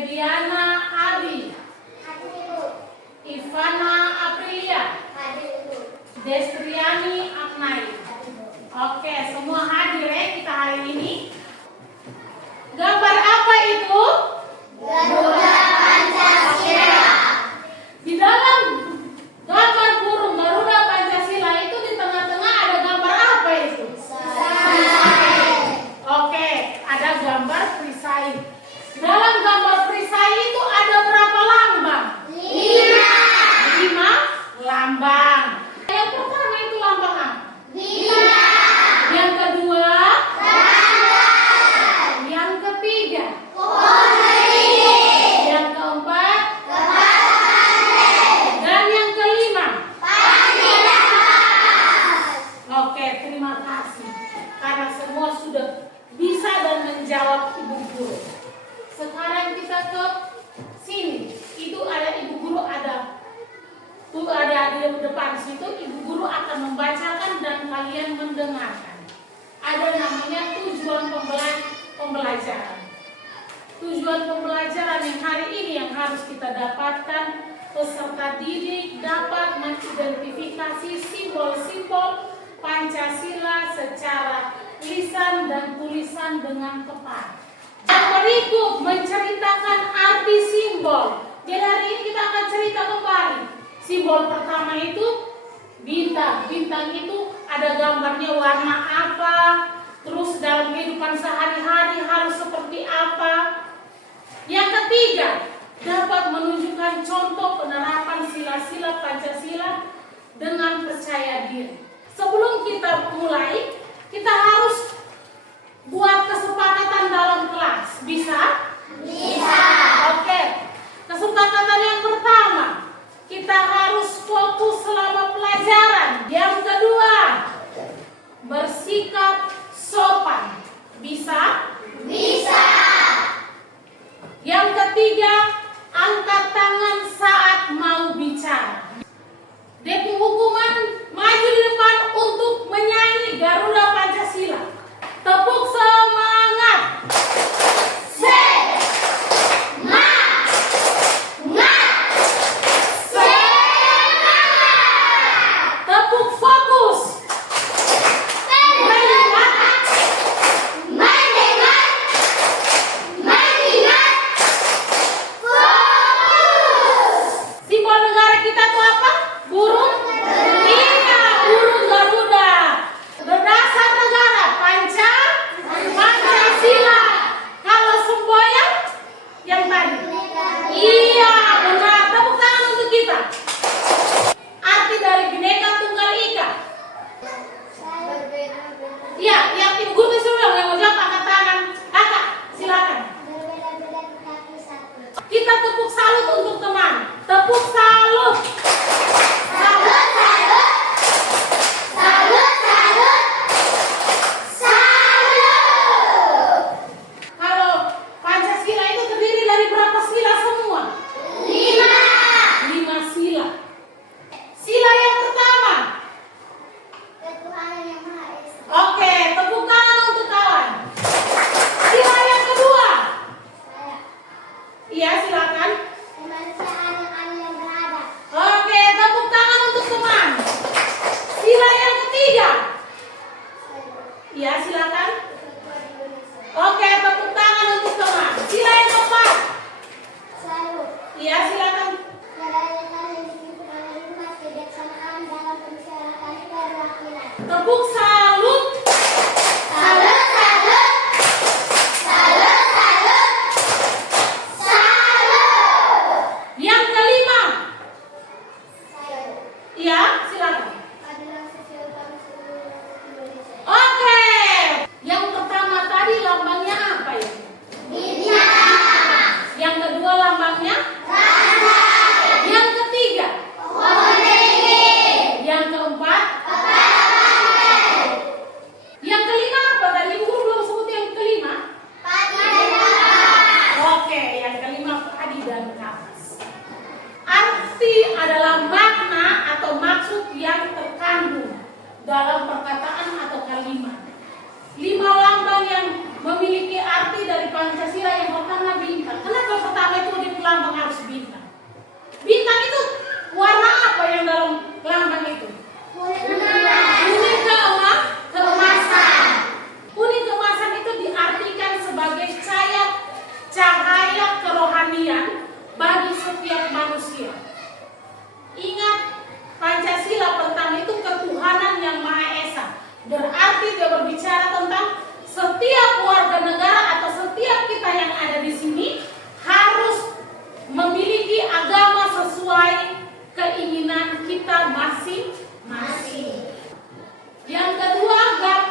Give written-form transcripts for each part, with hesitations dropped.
Febiana Abi, Ivana Aprilia, Destriani Aknai. Oke, semua hadir ya kita hari ini. Gambar apa itu? Garuda Pancasila. Di dalam gambar burung Garuda Pancasila itu di tengah-tengah ada gambar apa itu? Oke, ada gambar perisai. Dalam gambar perisai itu ada berapa lambang? 5 lambang. Yang pertama itu lambang apa? Bintang. Yang kedua? Bandar. Yang ketiga? Pohon beringin. Yang keempat? Kepala banteng. Dan yang kelima? Panji nafas. Oke, terima kasih. Karena semua sudah bisa dan menjawab Ibu Guru. Sekarang kita ke sini. Itu ada Ibu Guru ada. Tuh ada di depan situ, Ibu Guru akan membacakan dan kalian mendengarkan. Ada namanya tujuan pembelajaran. Tujuan pembelajaran yang hari ini yang harus kita dapatkan, peserta didik dapat mengidentifikasi simbol-simbol Pancasila secara lisan dan tulisan dengan tepat. Yang berikut menceritakan arti simbol. Jadi hari ini kita akan cerita kembali. Simbol pertama itu bintang. Bintang itu ada gambarnya warna apa, terus dalam kehidupan sehari-hari harus seperti apa. Yang ketiga, dapat menunjukkan contoh penerapan sila-sila Pancasila dengan percaya diri. Sebelum kita mulai, kita harus buat kesepakatan dalam kelas. Bisa? Bisa. Oke. Kesepakatan yang pertama, kita harus fokus selama pelajaran. Yang kedua, bersikap sopan. Bisa? Bisa. Yang ketiga, angkat tangan saat mau bicara. Deput hukuman maju di depan untuk menyanyi Garuda Pancasila. Tepuk semangat. Tepuk fokus. Simbol negara kita itu apa? Burung? Iya, burung Garuda. Berdasar negara Pancasila. Kalau semboyan yang tadi? Iya, benar. Tepuk tangan untuk kita. Arti dari Bhinneka Tunggal Ika. Iya, yang Ibu Guru sudah yang mau jawab angkat tangan. Kakak, silakan. Kita tepuk salut untuk teman. Tepuk salut. Salut, salut. Salut, salut. Salut. Kalau Pancasila itu terdiri dari berapa sila semua? 5 sila. Sila yang pertama. Ketuhanan yang Maha Esa. Oke, tepuk tangan untuk kawan. Sila yang kedua. Saya. Iya, silakan. Kemanusiaan yang adil yang beradab. Oke, tepuk tangan untuk teman. Sila yang ketiga. Saya. Iya, silakan. Kesatuan Indonesia. Oke, tepuk tangan untuk teman. Sila yang keempat. Saya. Iya, silakan. Kedaulatan yang dipimpin oleh hikmat kebijaksanaan dalam permusyawaratan perwakilan. Tepuk salut. Salut, salut. Salut, salut. Salut. Yang kelima. Saya. Iya, silakan. Keadilan sosial bagi seluruh rakyat Indonesia. Oke. Yang pertama tadi lambangnya apa ya? Bintang. Yang kedua lambangnya? Bandar. Yang ketiga? Pohon beringin. Yang keempat? Kepala banteng. Yang kelima apa tadi? Ibu Guru belum sebut yang kelima. Padi dan kapas. Oke, yang kelima padi dan kapas. Arti adalah makna atau maksud yang terkandung dalam perkataan atau kalimat. 5 lambang yang memiliki arti dari Pancasila yang pertama bintang. Kenapa pertama menyebut lambang harus bintang. Bintang itu warna apa yang dalam lambang itu? Kuning keemasan. Kuning keemasan itu diartikan sebagai cahaya kerohanian bagi setiap manusia. Ingat, Pancasila pertama itu ketuhanan yang Maha Esa. Berarti dia berbicara tentang setiap warga negara atau setiap kita yang ada di sini harus memiliki agama sesuai keinginan kita masing-masing. Yang kedua,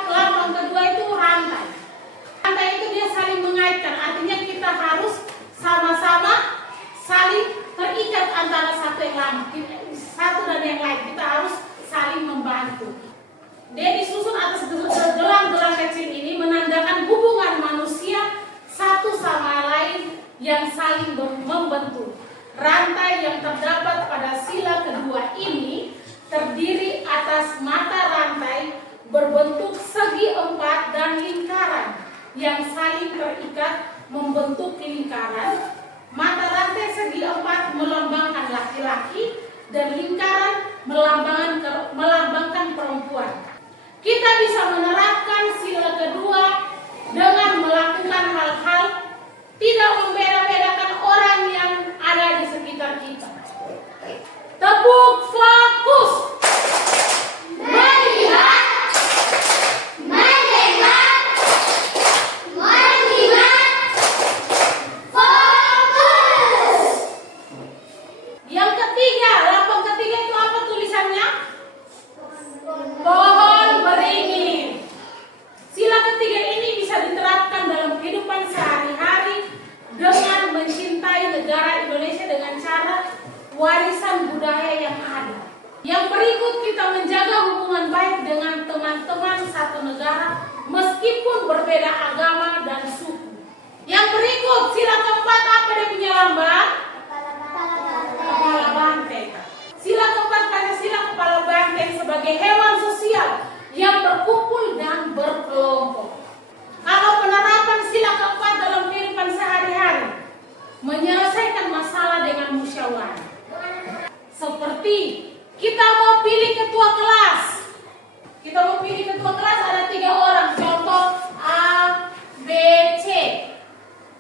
lambang kedua itu rantai. Rantai itu dia saling mengaitkan, artinya kita harus sama-sama saling terikat antara satu dan yang lain. Kita harus saling membantu. Dia disusun atas gelang-gelang kecil ini menandakan hubungan manusia satu sama lain yang saling membentuk. Rantai yang terdapat pada sila kedua ini terdiri atas mata rantai berbentuk segi empat dan lingkaran yang saling terikat membentuk lingkaran. Mata rantai segi empat melambangkan laki-laki dan lingkaran melambangkan perempuan. Kita bisa menerapkan sila kedua dengan melakukan hal-hal tidak membeda-bedakan orang yang ada di sekitar kita. Tepuk fokus. Melihat, mendengar, melihat, fokus. Yang ketiga, lambang ketiga itu apa tulisannya? Pohon beringin. Sila ketiga ini bisa diterapkan dalam kehidupan sehari-hari dengan mencintai negara Indonesia dengan cara warisan budaya yang ada. Yang berikut kita menjaga hubungan baik dengan teman-teman satu negara meskipun berbeda agama dan suku. Yang berikut sila keempat apa dia punya lambang? Kepala banteng. Sila keempat Pancasila kepala banteng sebagai hewan sosial yang berkumpul dan berkelompok. Kalau penerapan sila keempat dalam kehidupan sehari-hari menyelesaikan masalah dengan musyawarah. Seperti kita mau pilih ketua kelas. Kita mau pilih ketua kelas ada 3 orang. Contoh A, B, C.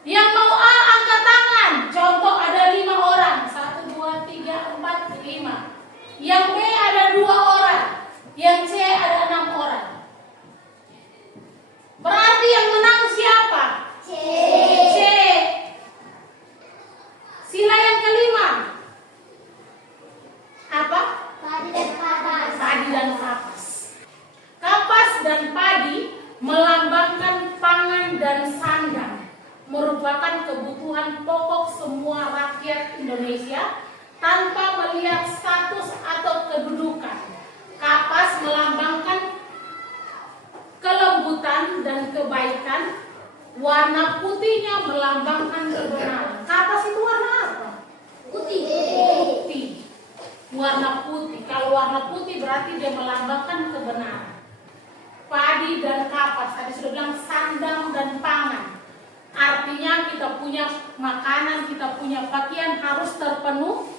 Yang mau A angkat tangan. Contoh ada 5 orang. 1, 2, 3, 4, 5. Yang B ada 2 orang. Yang C ada 6 orang. Berarti yang menang siapa? C. Sila yang kelima apa? Padi dan kapas. Padi dan kapas. Kapas dan padi melambangkan pangan dan sandang, merupakan kebutuhan pokok semua rakyat Indonesia tanpa melihat status atau kedudukan. Kapas melambangkan kelembutan dan kebaikan. Warna putihnya melambangkan kebenaran. Kapas itu warna apa? Putih. Putih. Warna putih. Kalau warna putih berarti dia melambangkan kebenaran. Padi dan kapas. Tadi sudah bilang sandang dan pangan. Artinya kita punya makanan, kita punya pakaian harus terpenuhi.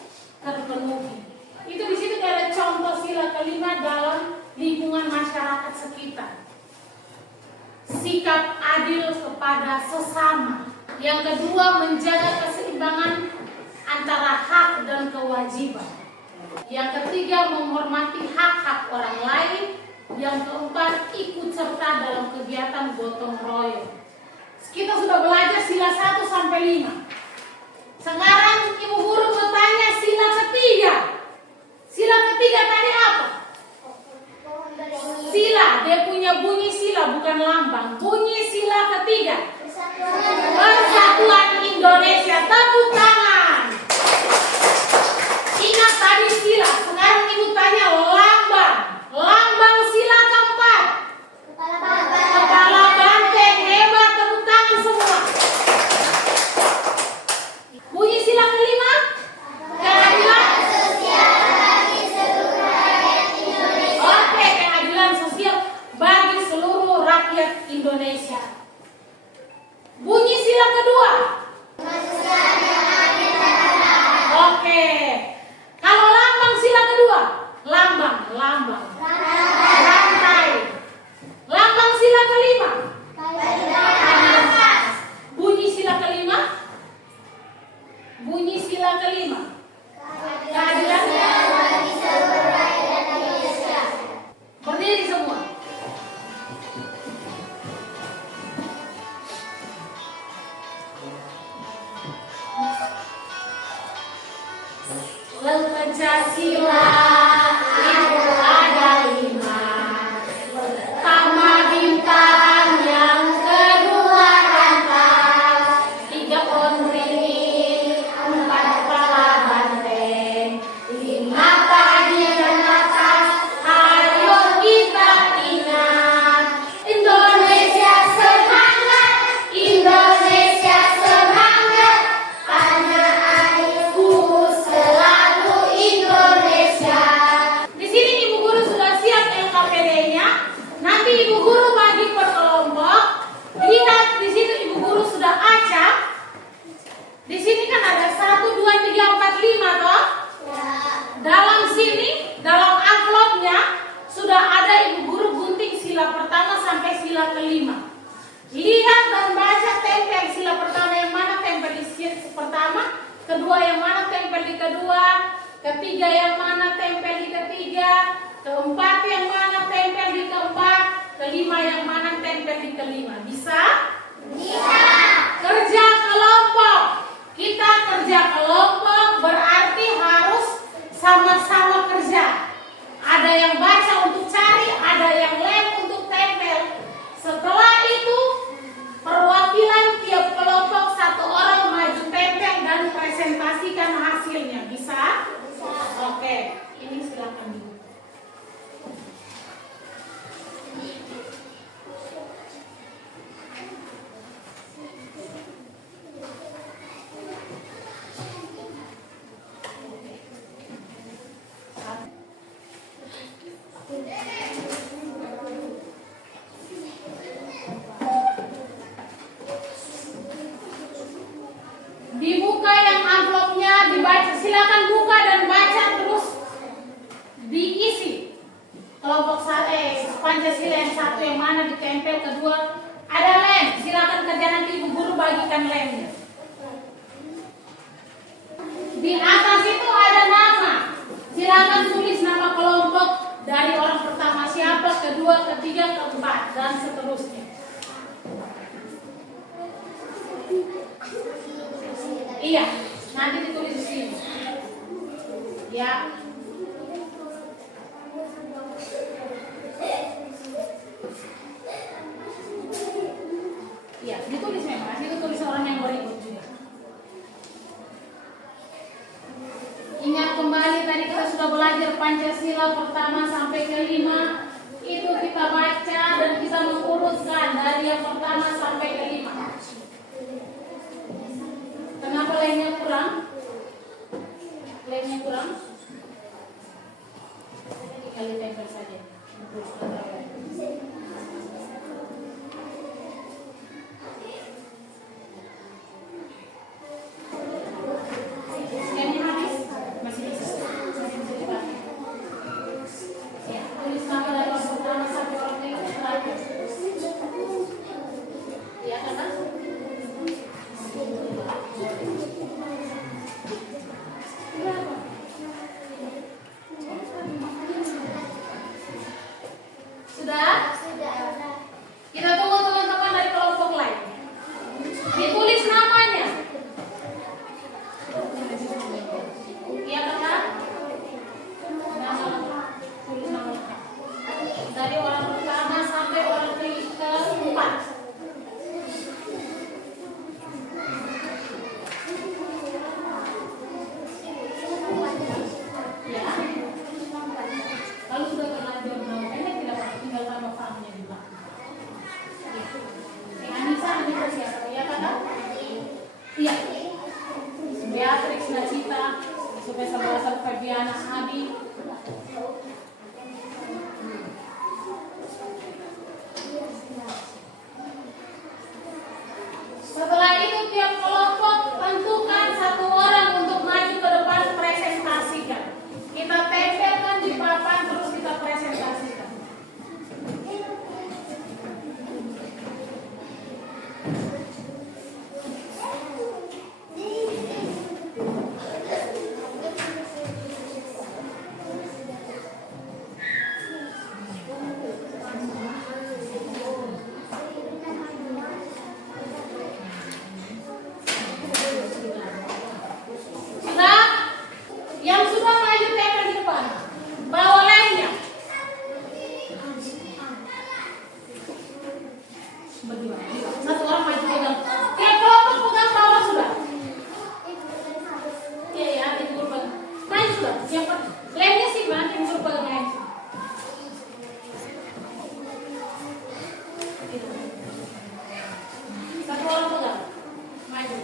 Itu di situ ada contoh sila kelima dalam lingkungan masyarakat sekitar. Sikap adil kepada sesama. Yang kedua, menjaga keseimbangan antara hak dan kewajiban. Yang ketiga, menghormati hak-hak orang lain. Yang keempat, ikut serta dalam kegiatan gotong royong. Kita sudah belajar sila 1 sampai 5. Sekarang Ibu Guru bertanya sila ketiga. Sila ketiga tadi apa? Sila, dia punya bunyi sila bukan lambang. Bunyi sila ketiga. Persatuan Indonesia. Tepuk tangan. Ingat tadi sila. Sekarang Ibu tanya lambang. Lambang sila keempat. Kepala banteng. Hebat. Tepuk tangan semua. Bunyi sila kelima. Pancasila itu ada 5. Pertama bintang, yang kedua rantang, 3 pohon beringin, 4 kepala banteng, 5 padi dan atas. Ayo kita ingat, Indonesia semangat, Indonesia semangat, tanah airku selalu Indonesia. Di sini Ibu Guru sudah siap LKPD-nya. Nanti Ibu Guru bagi per kelompok. Lihat di situ Ibu Guru sudah acak. Di sini kan ada 1, 2, 3, 4, 5 toh. Dalam sini, dalam amplopnya sudah ada Ibu Guru gunting sila pertama sampai sila kelima. Lihat dan baca, tempel sila pertama yang mana tempel di sila pertama, kedua yang mana tempel di kedua, ketiga yang mana tempel di ketiga, keempat yang mana tempel di keempat, kelima yang mana tempel di kelima. Bisa? Bisa. Kerja kelompok. Kita kerja kelompok berarti harus sama-sama kerja. Ada yang baca untuk cari, ada yang lem untuk tempel. Setelah itu perwakilan tiap kelompok 1 orang maju tempel dan presentasikan hasilnya. Bisa? Bisa. Oke, ini silakan dulu. Dibuka yang amplopnya, dibaca. Silakan buka dan baca terus diisi. Kelompok Pancasila yang 1 yang mana ditempel, kedua ada lem. Silakan kerja, nanti Ibu Guru bagikan lemnya. Di atas itu ada nama. Silakan tulis nama kelompok dari orang pertama siapa, kedua, ketiga, keempat, dan seterusnya. Iya, nanti ditulis di sini. Ya. Iya, ditulis memang. Itu tulis orang yang berikut juga. Ingat kembali tadi kita sudah belajar Pancasila pertama sampai kelima. Itu kita baca dan kita mengurutkan dari yang pertama sampai kelima. Kenapa lemnya kurang? Lemnya kurang? Kali tempel saja. Lemnya habis? Masih bisa dipakai. Ya, tulis nama dari orang pertama sampai orang terakhir. Ya, kan? Sudah? Kita tunggu teman-teman dari kelompok lain. Ditulis namanya. Iya kan? Tulis nama. Dari orang pertama sampai orang keempat. Ya. Kalau sudah terlanjur ini tidak tinggal tambah famnya di belakang. Anissa siapa? Ya kan? Iya. Beatrix Nacita, Supesa Basal Fabiana Abi. Setelah itu tiap kelompok tentukan 1 orang untuk maju ke depan presentasikan. Kita tempelkan di papan terus kita presentasikan. Lemnya sih bang, yang suruh pegang lem. Satu orang pegang. Maju.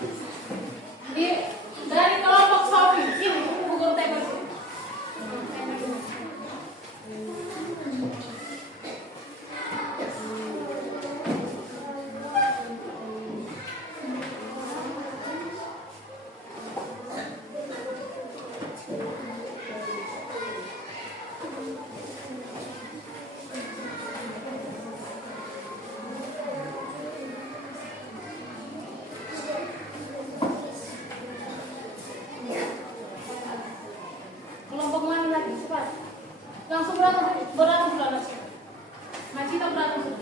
Dari kelompok Sofi, sini, pukul tembak sini. Kelompok mana lagi? Cepat. Langsung berantem sudah. Macita berantem sudah.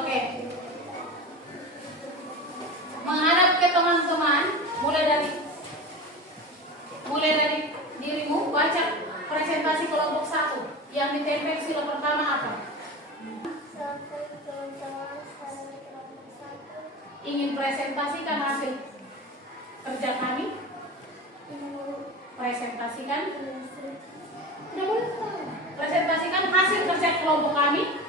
Oke. Menghadap ke teman-teman, mulai dari dirimu, baca presentasi kelompok 1. Yang ditempel sila pertama apa? Ingin presentasikan hasil kerja kami, presentasikan hasil kerja kelompok kami.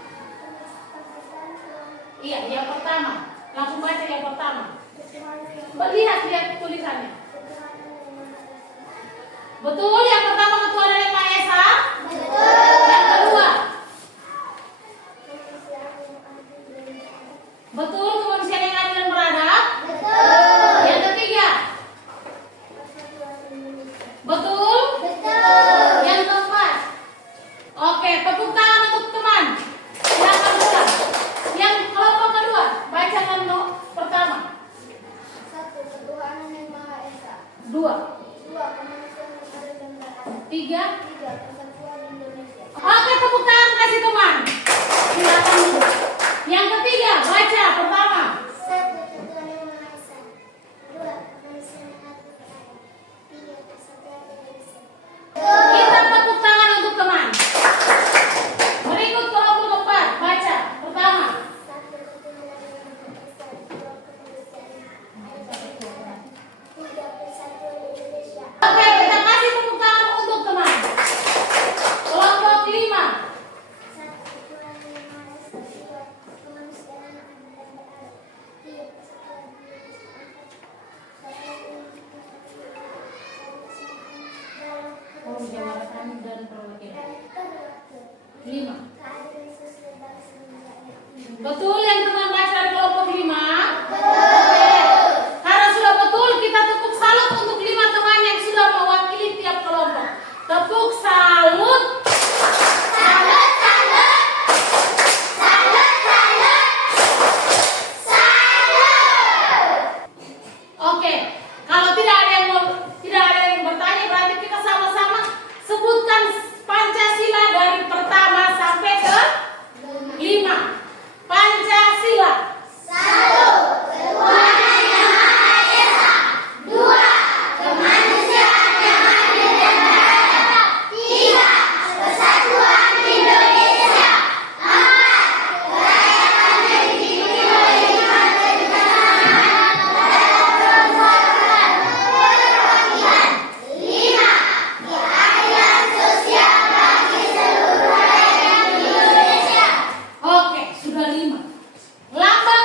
Iya, yang pertama. Langsung baca yang pertama. Lihat tulisannya. Betul, yang pertama ketua dari Pak Esa. Yang kedua. Betul, kemanusiaan yang adil dan beradab. Yang ketiga. Betul. Yang keempat. Oke, tepuk tangan untuk teman. Silakan mulai. Yang kelompok kedua, bacakan pertama. 1. Ketuhanan yang Maha Esa. 2. 2. Kemanusiaan yang adil dan beradab. 3. 3. Persatuan Indonesia. Oke, tepuk tangan kasih teman. Silakan dulu. Yang ketiga, baca pertama. 1. Ketuhanan yang Maha Esa. 2. Kemanusiaan yang adil dan beradab. 3. Persatuan Indonesia. Kita tepuk tangan untuk teman. Berikut kelompok keempat, baca pertama. 1. Ketuhanan yang Maha Esa. 2. Kemanusiaan yang adil dan beradab. 3. Persatuan Indonesia. Oke, kita kasih tepuk tangan untuk teman. Kelompok 5. 1. Ketuhanan yang Maha Esa. 2. Kemanusiaan yang adil dan beradab. 3. Persatuan Indonesia. 4. Permusyawaratan dan perwakilan. 5. Keadilan sosial bangsa dan rakyat. Betul yang teman baca dari kelompok 5? Oke. Karena sudah betul, kita tepuk salut untuk 5 teman yang sudah mewakili tiap kelompok. Tepuk salut. Salut, salut. Salut, salut. Salut. Oke. Kalau tidak ada yang bertanya, berarti kita sama-sama sebutkan Pancasila dari pertama sampai ke 5. Pancasila. 1. Ketuhanan yang Maha Esa. 2. Kemanusiaan yang adil dan beradab. 3. Persatuan Indonesia. 4. Kerakyatan yang dipimpin oleh hikmat kebijaksanaan, kedaulatan perwakilan. 5. Keadilan sosial bagi seluruh rakyat Indonesia. Oke, sudah 5. Lambat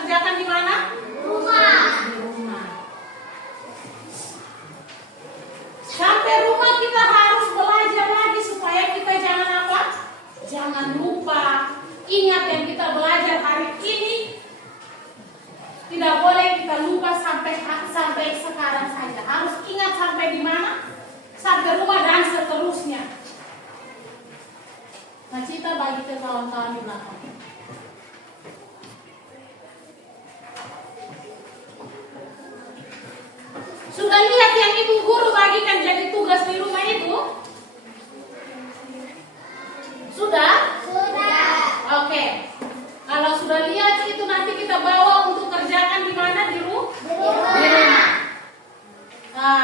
kerjakan di mana? Rumah. Di rumah. Sampai rumah kita harus belajar lagi supaya kita jangan apa? Jangan lupa. Ingat yang kita belajar hari ini. Tidak boleh kita lupa sampai sekarang saja. Harus ingat sampai di mana? Sampai rumah dan seterusnya. Nah, kita bagi ke kawan-kawan di belakang. Sudah lihat yang ibu guru bagikan jadi tugas di rumah itu? Sudah? Sudah. Oke. Kalau sudah lihat itu nanti kita bawa untuk kerjakan di mana? Di rumah. Di rumah. Di rumah. Nah,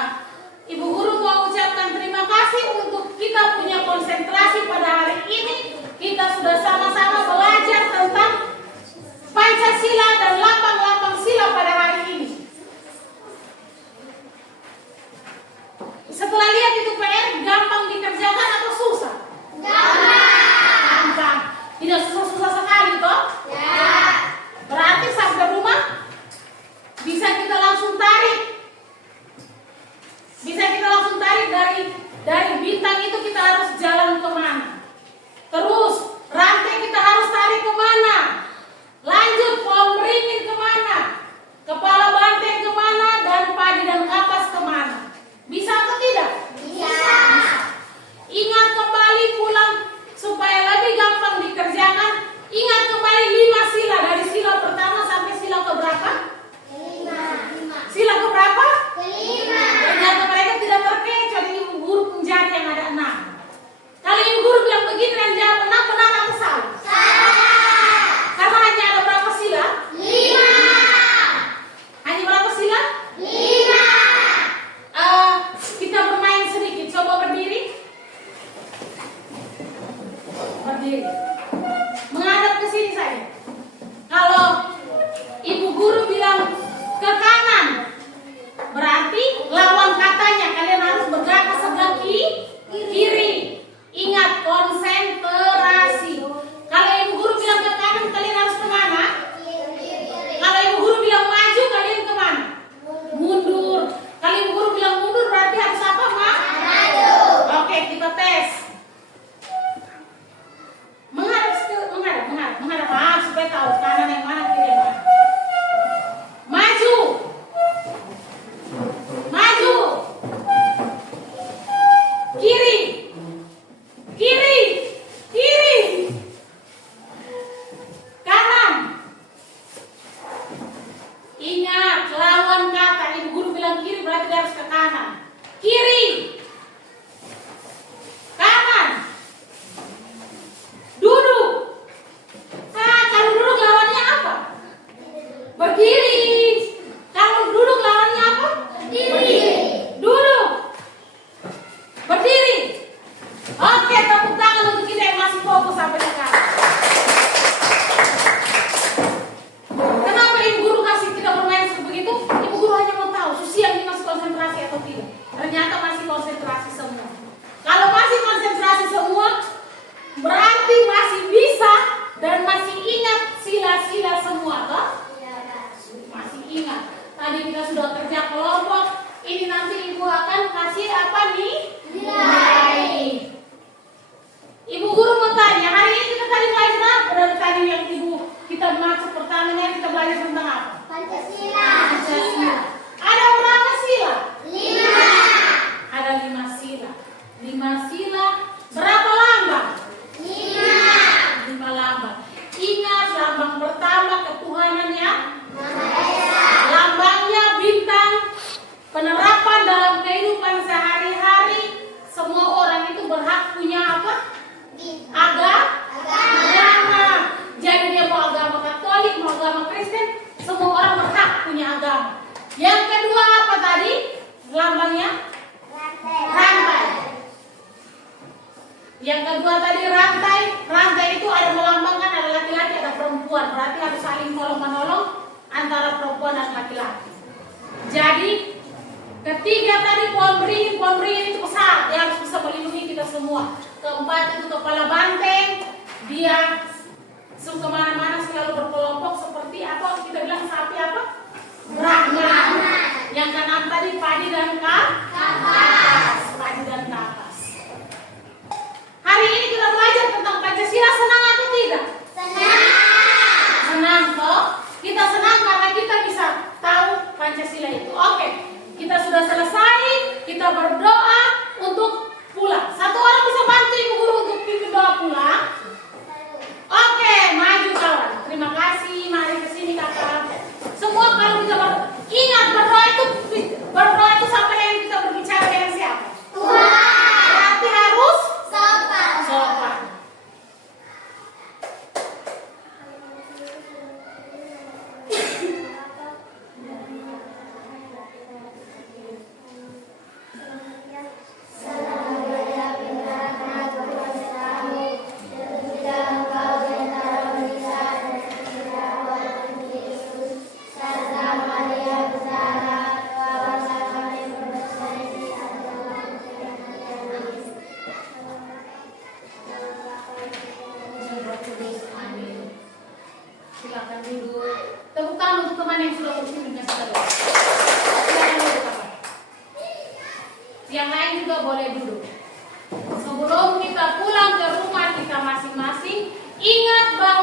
ibu guru mau ucapkan terima kasih untuk kita punya konsentrasi pada hari ini. Kita sudah sama-sama belajar tentang Pancasila dan lambang-lambang sila pada hari ini. Setelah lihat itu PR, gampang dikerjakan atau susah? Gampang. Tidak susah-susah sekali toh? Ya. Berarti sampai rumah bisa kita langsung tarik. Bisa kita langsung tarik dari bintang itu kita harus jalan kemana. Terus rantai kita harus tarik kemana. Lanjut pohon beringin kemana. Kepala banteng kemana. Dan padi dan kapas kemana. Bisa atau tidak? Bisa. Ingat kembali pulang supaya lebih gampang dikerjakan. Ingat kembali 5 sila. Dari sila pertama sampai sila keberapa? Kelima. Sila keberapa? Kelima. Ternyata mereka tidak terkecoh. Ibu guru penjara yang ada 6. Kalau ibu guru bilang begini dan jawab 6, benar atau salah? Salah. Karena hanya ada berapa sila? 5. Hanya berapa sila? 5. Kita bermain sedikit. Coba berdiri. Berdiri. Menghadap ke sini saja. Kalau ibu guru bilang ke kanan, berarti lawan katanya kalian harus bergerak ke sebelah kiri. Ingat konsentrasi. Kalau ibu guru bilang ke kanan, kalian harus kemana? Kalau ibu guru bilang maju, kalian kemana? Mundur. Kalau ibu guru bilang mundur, berarti harus apa, Mak? Maju. Oke, kita tes. Menghadap. Supaya tahu kanan yang mana, kiri yang mana. Maju. Kiri. Kanan. Ingat, lawan kata. Ibu guru bilang kiri, berarti dia harus ke kanan. Kiri. Kanan. Duduk. Kalau duduk lawannya apa? Berdiri. Kalau duduk lawannya apa? Berdiri. Duduk. Berdiri. Oke, tepuk tangan untuk kita yang masih fokus sampai sekarang. Kenapa ibu guru kasih kita bermain sebegitu? Ibu guru hanya mau tahu Susi yang ini masih konsentrasi atau tidak. Ternyata masih konsentrasi semua. Kalau masih konsentrasi semua, berarti masih bisa dan masih ingat sila-sila semua, toh? Masih ingat. Tadi kita sudah kerja kelompok. Ini nanti ibu akan kasih apa nih? Nilai. Ibu guru mau tanya, hari ini kita tadi belajar apa? Dari tadi yang ibu kita masuk pertamanya kita belajar tentang apa? Pancasila. Ada berapa sila? 5. Ada 5 sila. 5 sila. Berapa lambang? 5 lambang. Ingat lambang pertama ketuhanannya. Lambangnya bintang. Penerapan dalam kehidupan sehari-hari. Semua orang itu berhak punya apa? Agama. Jadi dia mau agama Katolik, mau agama Kristen, semua orang berhak punya agama. Yang kedua apa tadi? Lambangnya rantai. Yang kedua tadi rantai. Rantai itu ada melambangkan ada laki-laki, ada perempuan. Berarti harus saling tolong-menolong antara perempuan dan laki-laki. Jadi ketiga tadi pohon beringin itu besar, dia harus bisa melindungi kita semua. Keempat itu kepala banteng, dia kemana-mana selalu berkelompok seperti apa kita bilang sudah selesai, kita berdoa untuk pulang. Satu orang bisa bantu ibu guru untuk pimpin doa pulang. Oke, maju kawan. Terima kasih. Mari ke sini kakak. Semua kalau kita ingat berdoa itu sampai yang kita berbicara dengan siapa? Tuhan. Berarti harus sopan. Silakan duduk. Tepuk tangan untuk teman yang sudah berkunjung ke sini. Silakan duduk kakak. Yang lain juga boleh duduk. Sebelum kita pulang ke rumah kita masing-masing, ingat bahwa